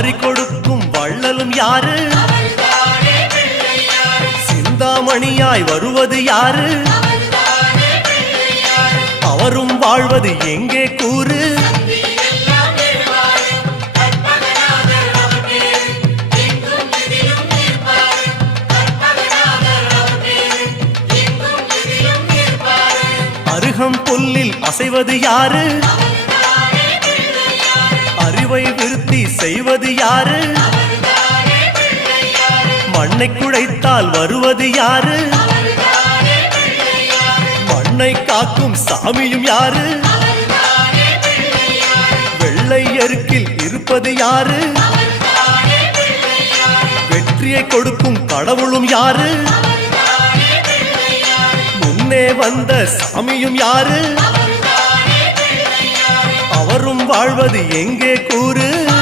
வாரி கொடுக்கும் வள்ளலும் யாரு? சிந்தாமணியாய் வருவது யாரு? அவரும் வாழ்வது எங்கே கூறு? அருகம் புல்லில் அசைவது யாரு? அறிவை விருத்தி செய்வது யாரு? மண்ணை குழைத்தால் வருவது யாரு? மண்ணை காக்கும் சாமியும் யாரு? வெள்ளை அருக்கில் இருப்பது யாரு? வெற்றியை கொடுக்கும் கடவுளும் யாரு? முன்னே வந்த சாமியும் யாரு? அவரும் வாழ்வது எங்கே கூறு?